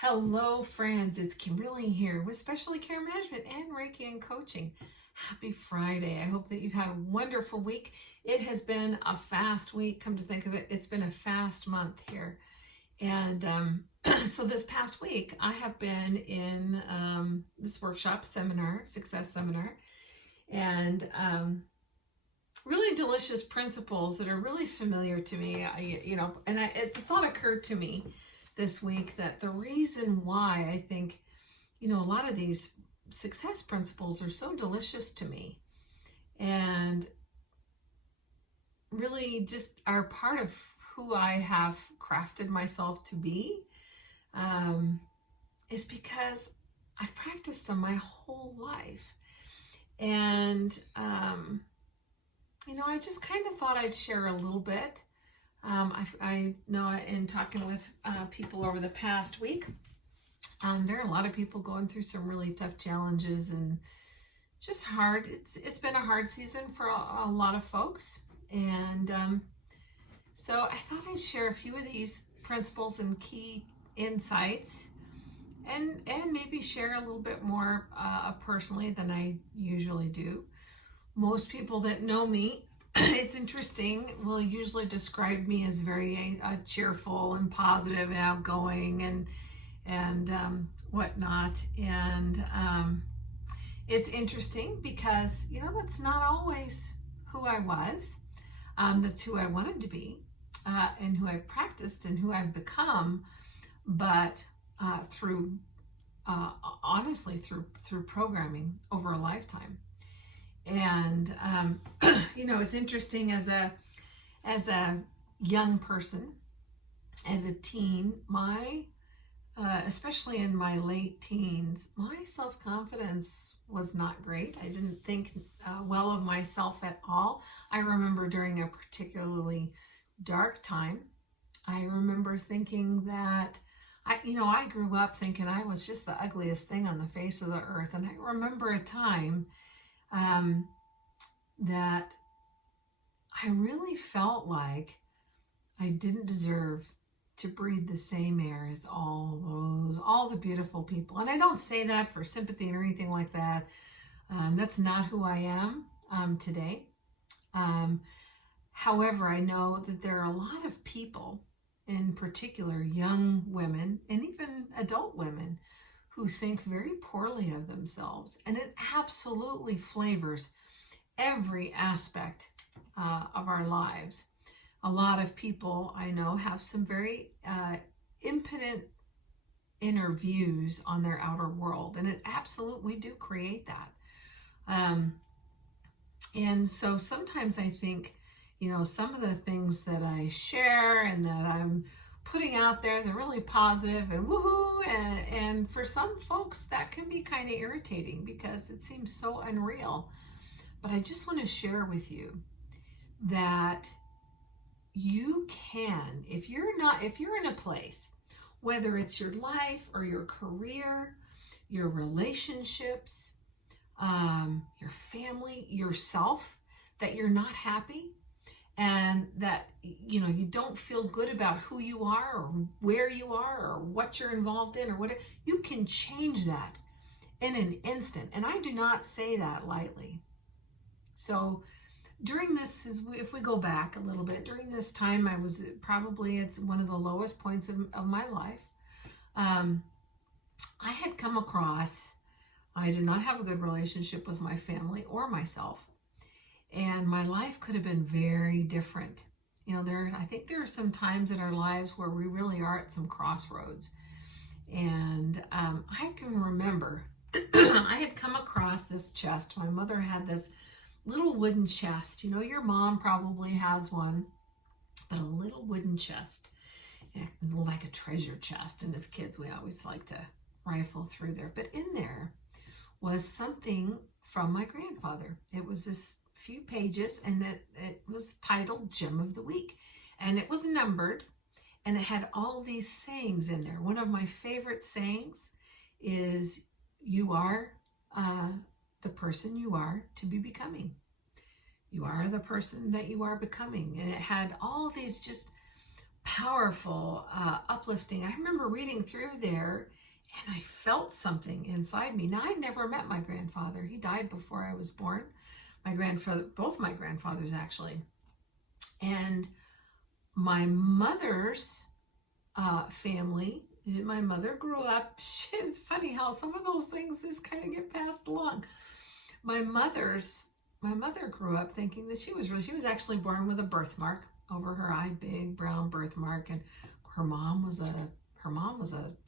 Hello, friends. It's Kimberly here with Specialty Care Management and Reiki and Coaching. Happy Friday. I hope that you've had a wonderful week. It has been a fast week. Come to think of it, it's been a fast month here. And so this past week, I have been in this workshop seminar, success seminar, and really delicious principles that are really familiar to me. The thought occurred to me this week that the reason why I think, a lot of these success principles are so delicious to me and really just are part of who I have crafted myself to be, is because I've practiced them my whole life. And, I just kind of thought I'd share a little bit. I know in talking with people over the past week, there are a lot of people going through some really tough challenges and just hard. It's been a hard season for a lot of folks, and so I thought I'd share a few of these principles and key insights, and maybe share a little bit more personally than I usually do. Most people that know me, it's interesting, will usually describe me as very cheerful and positive and outgoing and whatnot. And it's interesting because, that's not always who I was. That's who I wanted to be, and who I've practiced and who I've become. But honestly, through programming over a lifetime. And it's interesting as a young person, as a teen, especially in my late teens, my self-confidence was not great. I didn't think well of myself at all. I remember during a particularly dark time, I remember thinking that I grew up thinking I was just the ugliest thing on the face of the earth. And I remember a time that I really felt like I didn't deserve to breathe the same air as all the beautiful people. And I don't say that for sympathy or anything like that. That's not who I am today. However, I know that there are a lot of people, in particular young women and even adult women, who think very poorly of themselves. And it absolutely flavors every aspect of our lives. A lot of people I know have some very impotent inner views on their outer world, and we do create that. And so sometimes I think, some of the things that I share and that I'm putting out there, they're really positive and woohoo, and for some folks that can be kind of irritating because it seems so unreal. But I just want to share with you that you can, if you're in a place, whether it's your life or your career, your relationships, your family, yourself, that you're not happy and that you don't feel good about who you are or where you are or what you're involved in or whatever, you can change that in an instant. And I do not say that lightly. So during this, if we go back a little bit, during this time, I was it's one of the lowest points of my life. I had come across, I did not have a good relationship with my family or myself. And my life could have been very different. I think there are some times in our lives where we really are at some crossroads. And I can remember I had come across this chest. My mother had this little wooden chest. Your mom probably has one, but a little wooden chest, like a treasure chest. And as kids, we always like to rifle through there. But in there was something from my grandfather. It was this few pages, and it was titled Gem of the Week. And it was numbered, and it had all these sayings in there. One of my favorite sayings is, you are the person you are to be becoming. You are the person that you are becoming. And it had all these just powerful, uplifting. I remember reading through there and I felt something inside me. Now, I never met my grandfather. He died before I was born. My grandfather, both my grandfathers actually. And my mother's family, my mother grew up, it's funny how some of those things just kind of get passed along. My mother grew up thinking that she was actually born with a birthmark over her eye, big brown birthmark, and her mom was a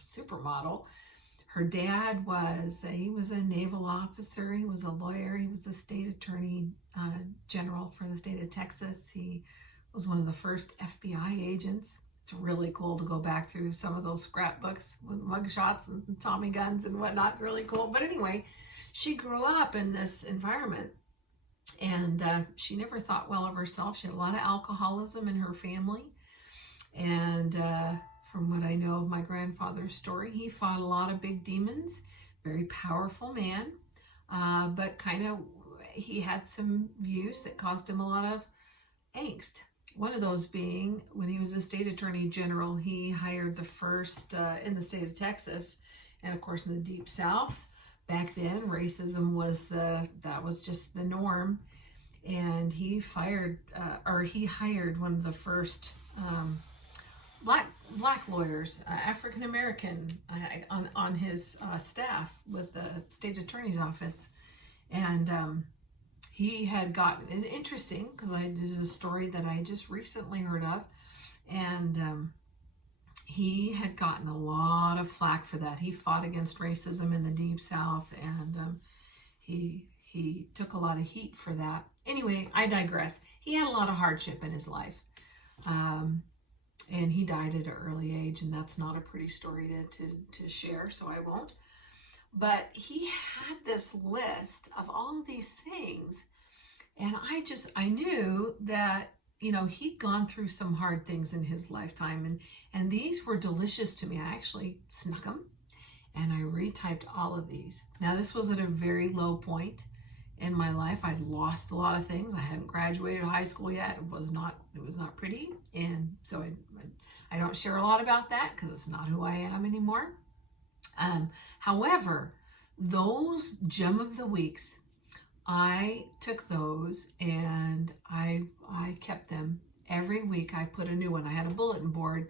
supermodel. Her dad he was a naval officer, he was a lawyer, he was a state attorney general for the state of Texas. He was one of the first FBI agents. It's really cool to go back through some of those scrapbooks with mugshots and Tommy guns and whatnot. Really cool. But anyway, she grew up in this environment, and she never thought well of herself. She had a lot of alcoholism in her family. And from what I know of my grandfather's story, he fought a lot of big demons, very powerful man, but he had some views that caused him a lot of angst. One of those being, when he was a state attorney general, he hired the first in the state of Texas, and of course in the deep South. Back then, racism was just the norm, and he hired one of the first black lawyers, African American, on his staff with the state attorney's office, and he had gotten interesting because this is a story that I just recently heard of, and he had gotten a lot of flack for that. He fought against racism in the Deep South, and he took a lot of heat for that. Anyway, I digress. He had a lot of hardship in his life, and he died at an early age, and that's not a pretty story to share, so I won't. But he had this list of all of these things, and I knew that, he'd gone through some hard things in his lifetime, and these were delicious to me. I actually snuck them, and I retyped all of these. Now, this was at a very low point in my life. I'd lost a lot of things. I hadn't graduated high school yet. It was not pretty, and so I don't share a lot about that because it's not who I am anymore. However, those gem of the weeks, I took those and I kept them. Every week I put a new one. I had a bulletin board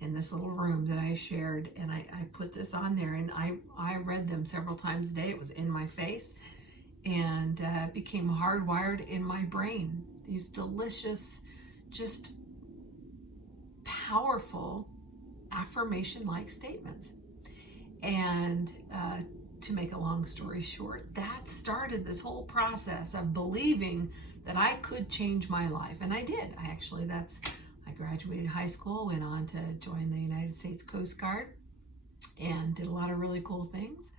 in this little room that I shared, and I put this on there, and I read them several times a day. It was in my face, and became hardwired in my brain. These delicious, just powerful affirmation-like statements. And to make a long story short, that started this whole process of believing that I could change my life. And I did. I graduated high school, went on to join the United States Coast Guard, and did a lot of really cool things.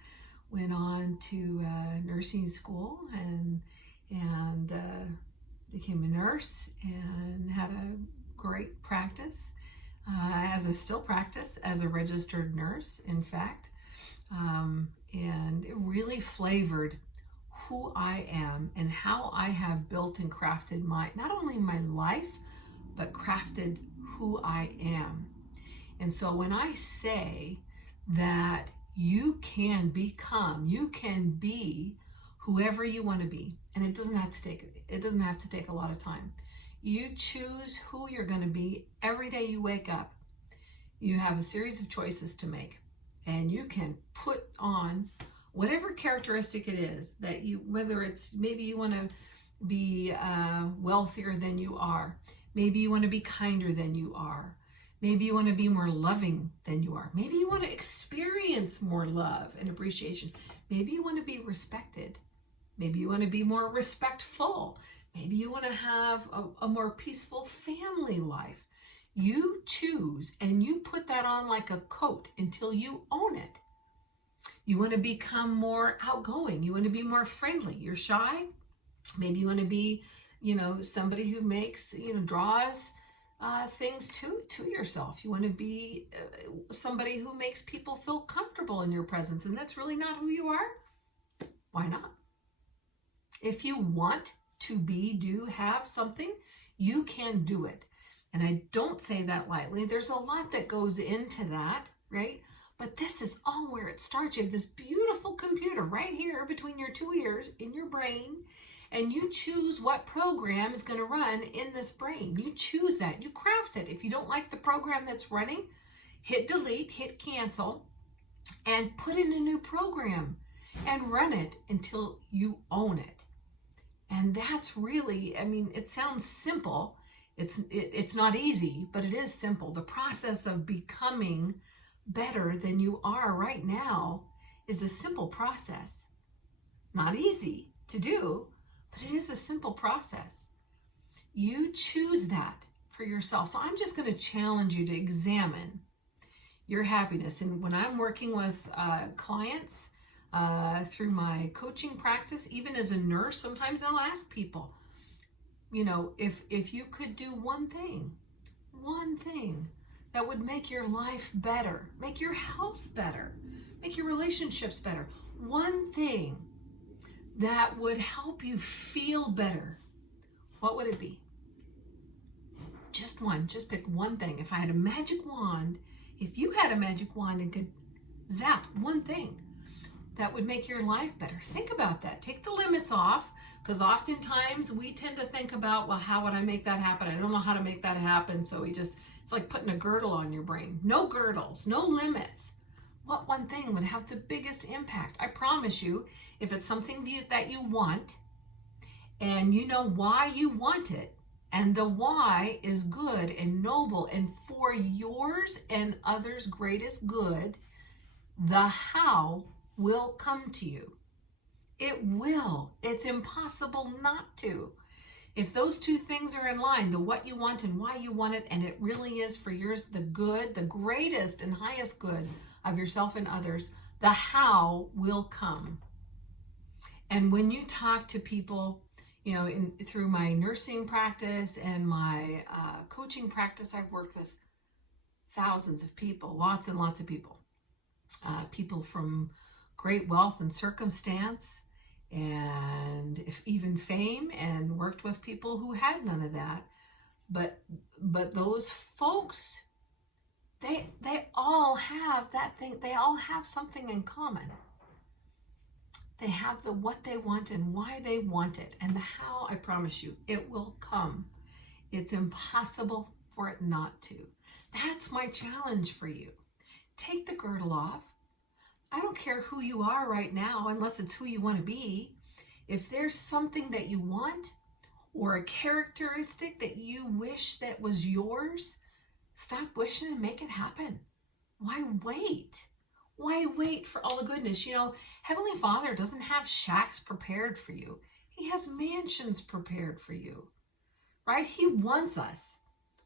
Went on to nursing school and became a nurse, and had a great practice, as I still practice as a registered nurse, in fact. And it really flavored who I am and how I have built and crafted not only my life, but crafted who I am. And so when I say that you can be whoever you want to be, and it doesn't have to take a lot of time. You choose who you're going to be every day you wake up. You have a series of choices to make, and you can put on whatever characteristic it is that whether it's maybe you want to be wealthier than you are, maybe you want to be kinder than you are, maybe you want to be more loving than you are, maybe you want to experience more love and appreciation, maybe you want to be respected, maybe you want to be more respectful, maybe you want to have a more peaceful family life. You choose, and you put that on like a coat until you own it. You want to become more outgoing. You want to be more friendly. You're shy. Maybe you want to be, somebody who makes, draws things to yourself. You want to be somebody who makes people feel comfortable in your presence, and that's really not who you are. Why not? If you want to have something, you can do it. And I don't say that lightly. There's a lot that goes into that, right? But this is all where it starts. You have this beautiful computer right here between your two ears in your brain, and you choose what program is going to run in this brain. You choose that. You craft it. If you don't like the program that's running, hit delete, hit cancel, and put in a new program and run it until you own it. And that's really, I mean, it sounds simple. It's not easy, but it is simple. The process of becoming better than you are right now is a simple process. Not easy to do, but it is a simple process. You choose that for yourself. So I'm just going to challenge you to examine your happiness. And when I'm working with clients through my coaching practice, even as a nurse, sometimes I'll ask people, you know, if you could do one thing that would make your life better, make your health better, make your relationships better, one thing that would help you feel better, what would it be? Just one. Just pick one thing. If I had a magic wand, if you had a magic wand and could zap one thing that would make your life better, think about that. Take the limits off, because oftentimes we tend to think about, well, how would I make that happen? I don't know how to make that happen. So it's like putting a girdle on your brain. No girdles, no limits. What one thing would have the biggest impact? I promise you, if it's something that you want, and you know why you want it, and the why is good and noble and for yours and others' greatest good, the how will come to you. It will. It's impossible not to. If those two things are in line, the what you want and why you want it, and it really is for yours, the good, the greatest and highest good of yourself and others, the how will come. And when you talk to people, you know, through my nursing practice and my coaching practice, I've worked with thousands of people, lots and lots of people, people from great wealth and circumstance, and if even fame, and worked with people who had none of that. But those folks, they all have that thing. They all have something in common. They have the what they want and why they want it, and the how, I promise you, it will come. It's impossible for it not to. That's my challenge for you. Take the girdle off. I don't care who you are right now, unless it's who you want to be. If there's something that you want, or a characteristic that you wish that was yours, stop wishing and make it happen. Why wait? Why wait for all the goodness? You know, Heavenly Father doesn't have shacks prepared for you. He has mansions prepared for you, right? He wants us.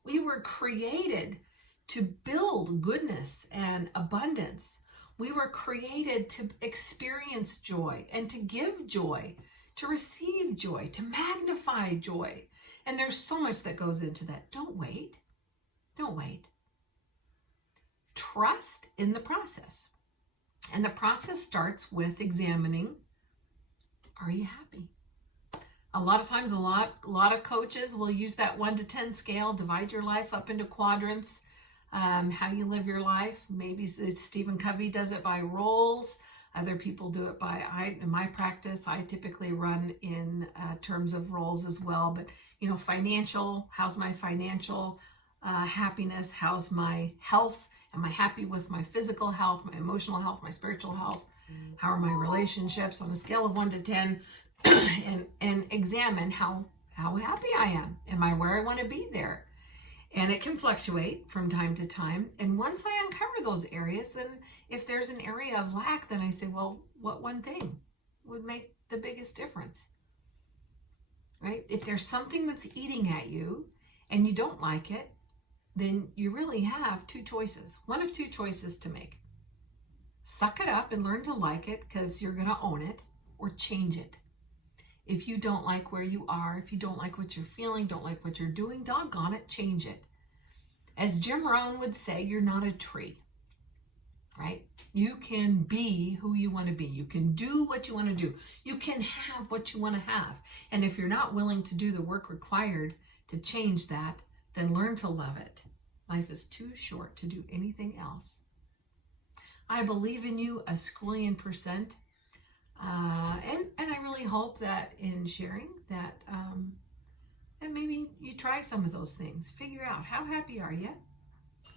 We were created to build goodness and abundance. We were created to experience joy and to give joy, to receive joy, to magnify joy. And there's so much that goes into that. Don't wait. Don't wait. Trust in the process. And the process starts with examining, are you happy? A lot of times, a lot of coaches will use that 1 to 10 scale, divide your life up into quadrants, how you live your life. Maybe Stephen Covey does it by roles. Other people do it in my practice, I typically run in terms of roles as well. But, you know, financial, how's my financial happiness? How's my health? Am I happy with my physical health, my emotional health, my spiritual health? How are my relationships on a scale of 1 to 10? and examine how happy I am. Am I where I want to be there? And it can fluctuate from time to time. And once I uncover those areas, then if there's an area of lack, then I say, well, what one thing would make the biggest difference? Right? If there's something that's eating at you and you don't like it, then you really have two choices. One of two choices to make. Suck it up and learn to like it because you're going to own it, or change it. If you don't like where you are, if you don't like what you're feeling, don't like what you're doing, doggone it, change it. As Jim Rohn would say, you're not a tree, right? You can be who you want to be. You can do what you want to do. You can have what you want to have. And if you're not willing to do the work required to change that, then learn to love it. Life is too short to do anything else. I believe in you a squillion%. And I really hope that in sharing that, and maybe you try some of those things. Figure out, how happy are you?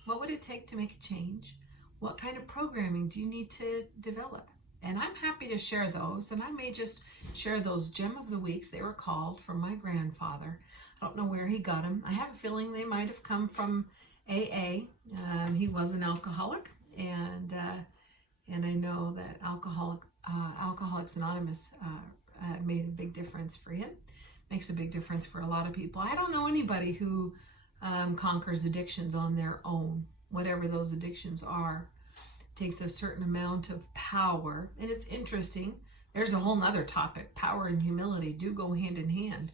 What would it take to make a change? What kind of programming do you need to develop? And I'm happy to share those. And I may just share those gem of the weeks. They were called from my grandfather. I don't know where he got them. I have a feeling they might have come from AA. He was an alcoholic, and I know that Alcoholics Anonymous made a big difference for him. Makes a big difference for a lot of people. I don't know anybody who conquers addictions on their own. Whatever those addictions are, takes a certain amount of power. And it's interesting. There's a whole nother topic. Power and humility do go hand in hand.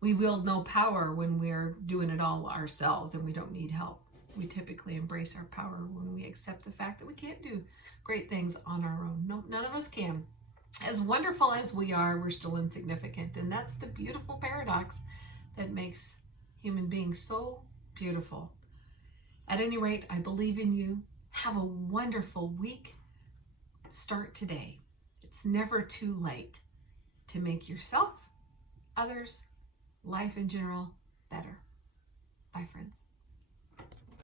We wield no power when we're doing it all ourselves and we don't need help. We typically embrace our power when we accept the fact that we can't do great things on our own. No, none of us can. As wonderful as we are, we're still insignificant. And that's the beautiful paradox that makes human beings so beautiful. At any rate, I believe in you. Have a wonderful week. Start today. It's never too late to make yourself, others, life in general better. Bye, friends.